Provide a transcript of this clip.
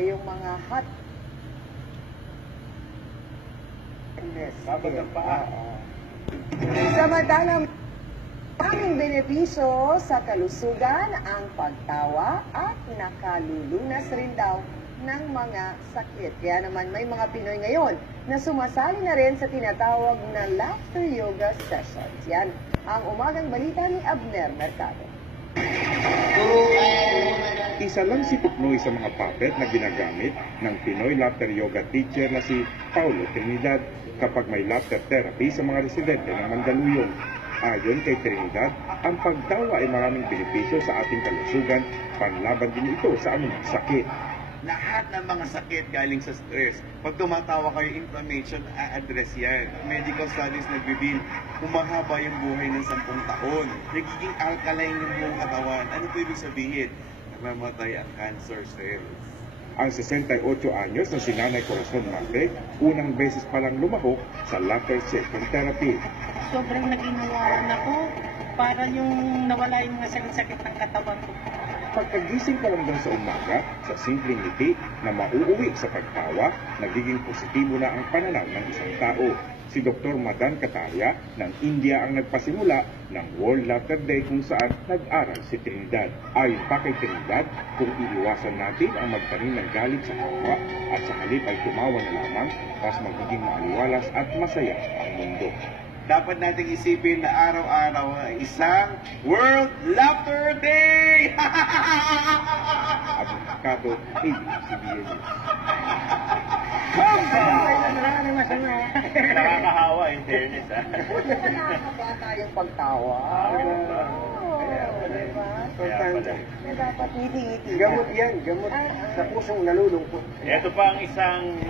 yung mga hot Babag ang paa. Samantalang maraming benepisyo sa kalusugan ang pagtawa at nakalulunas rin daw ng mga sakit. Kaya naman may mga Pinoy ngayon na sumasali na rin sa tinatawag na laughter yoga sessions. Yan ang umagang balita ni Abner Mercado. Isa lang si Puknoy sa mga puppet na ginagamit ng Pinoy laughter yoga teacher na si Paulo Trinidad kapag may laughter therapy sa mga residente ng Mandaluyong. Ayon kay Trinidad, ang pagtawa ay maraming benepisyo sa ating kalusugan, panlaban din ito sa anumang sakit. Lahat ng mga sakit galing sa stress. Pag tumatawa kayo, inflammation, a-address yan. Medical studies nag-reveal, humahaba yung buhay ng 10 taon. Nagiging alkaline yung buong katawan. Ano po ibig sabihin? Namamatay ang cancer cells. Ang 68 anyos na si Nanay Corazon Mate, unang beses palang lumahok sa laughter session therapy. Sobrang naginawaran ako para yung nawala yung mga sakit-sakit ng katawan ko. Pagkagising pa lang daw sa umaga, sa simpleng ngiti na mauuwi sa pagtawa, nagiging positibo na ang pananaw ng isang tao. Si Dr. Madan Kataria ng India ang nagpasimula ng World Laughter Day kung saan nag-aral si Trinidad. Ayon pa kay Trinidad, kung iiwasan natin ang magtanim ng galit sa kapwa at sa halip ay tumawa na lamang, mas magiging maaliwalas at masaya ang mundo. Dapat nating isipin na araw-araw ay isang World Laughter Day! Abner Mercado, ABS-CBN News. Nakakahawa in fairness, ha? Nakakaba tayong pagtawa. Diba? Dapat ngiti-ngiti. Gamot yan, gamot sa pusong nalulungkot. Ito pa ang isang